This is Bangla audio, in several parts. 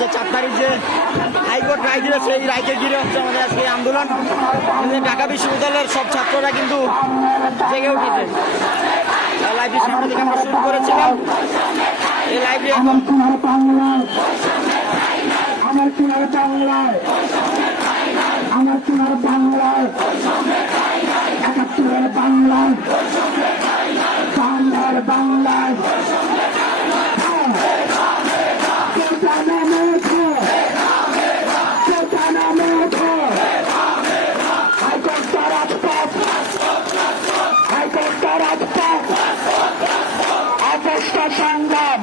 যে 4 তারিখ যে হাইকোর্ট রায় দিল, সেই রায়কে ঘিরে হচ্ছে আমাদের আজকে আন্দোলন। ঢাকা বিশ্ববিদ্যালয়ের সব ছাত্ররা কিন্তু জেগে উঠেছে। লাইব্রেরি সামনে থেকে আমরা শুরু করেছিলাম। এই লাইব্রেরি এখন আমার চুনার বাংলায় 71 বাংলায় বাংলার বাংলায় সংগ্রাম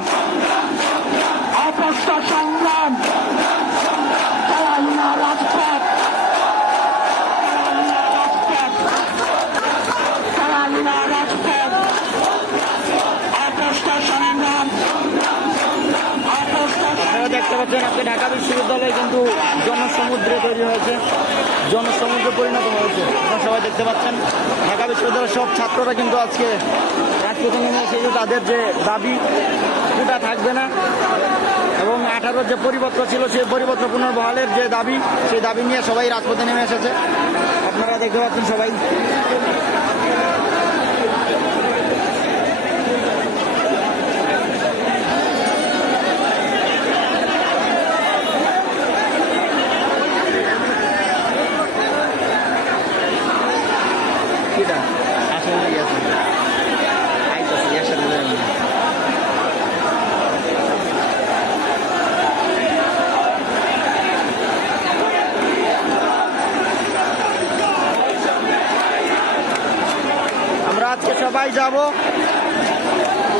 অপস্ত সংগ্রাম রাজপথ দেখতে পাচ্ছেন আপনি ঢাকা বিশ্ববিদ্যালয় কিন্তু জনসমুদ্রে তৈরি হয়েছে, জনসমুদ্রে পরিণত হয়েছে। আপনারা সবাই দেখতে পাচ্ছেন ঢাকা বিশ্ববিদ্যালয়ের সব ছাত্ররা কিন্তু আজকে রাজপথে নেমে এসেছে। তাদের যে দাবি কোটা থাকবে না এবং 18 যে পরিপত্র ছিল সেই পরিপত্র পুনর্বহালের যে দাবি, সেই দাবি নিয়ে সবাই রাজপথে নেমে এসেছে। আপনারা দেখতে পাচ্ছেন সবাই।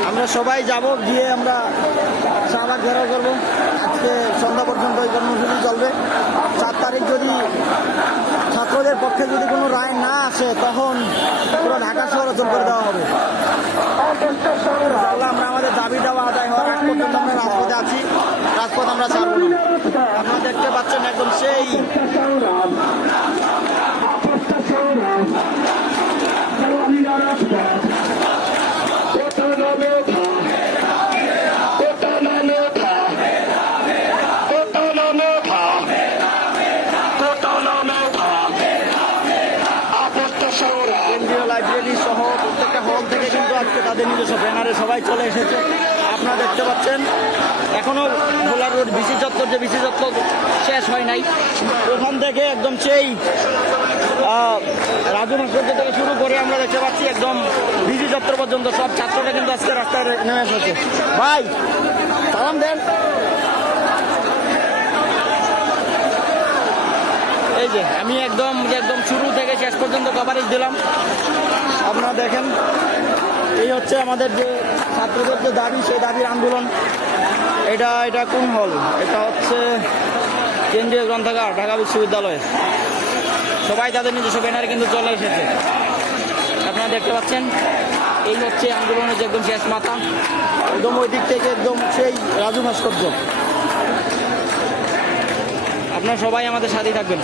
আমরা সবাই যাব গিয়ে আমরা শাহবাগ ঘেরাও করবো। আজকে সন্ধ্যা পর্যন্ত এই কর্মসূচি চলবে। 4 তারিখ যদি ছাত্রদের পক্ষে যদি কোনো রায় না আসে তখন পুরো ঢাকা শহর অচল করে দেওয়া হবে। আমরা আমাদের দাবি দেওয়া আদায় হওয়ার আগ পর্যন্ত আমরা রাজপথে আছি, রাজপথ আমরা ছাড়ব না। আপনারা দেখতে পাচ্ছেন একদম সেই লাইব্রেরি সহ প্রত্যেকটা হল থেকে কিন্তু আজকে তাদের নিজস্ব ব্যানারে সবাই চলে এসেছে। আপনারা দেখতে পাচ্ছেন এখনো ভোলা রোড বিসি চত্বর, যে বিসি চত্বর শেষ হয় নাই, ওখান থেকে একদম সেই রাজু ভাস্কর্য থেকে শুরু করে আমরা দেখতে পাচ্ছি একদম বিসি চত্বর পর্যন্ত সব ছাত্ররা কিন্তু আজকে রাস্তায় নেমে এসেছে। ভাই সালাম দেন। এই যে আমি একদম শুরু থেকে শেষ পর্যন্ত কভারেজ দিলাম। আপনারা দেখেন এই হচ্ছে আমাদের যে ছাত্রদের যে দাবি, সেই দাবির আন্দোলন। এটা কোন হল? এটা হচ্ছে কেন্দ্রীয় গ্রন্থাগার ঢাকা বিশ্ববিদ্যালয়। সবাই তাদের নিজস্ব ব্যানারে কিন্তু চলে এসেছে। আপনারা দেখতে পাচ্ছেন এই হচ্ছে আন্দোলনের যে একদম শেষ মাথা, একদম ওই দিক থেকে একদম সেই রাজু ভাস্কর্য। আপনারা সবাই আমাদের সাথেই থাকবেন।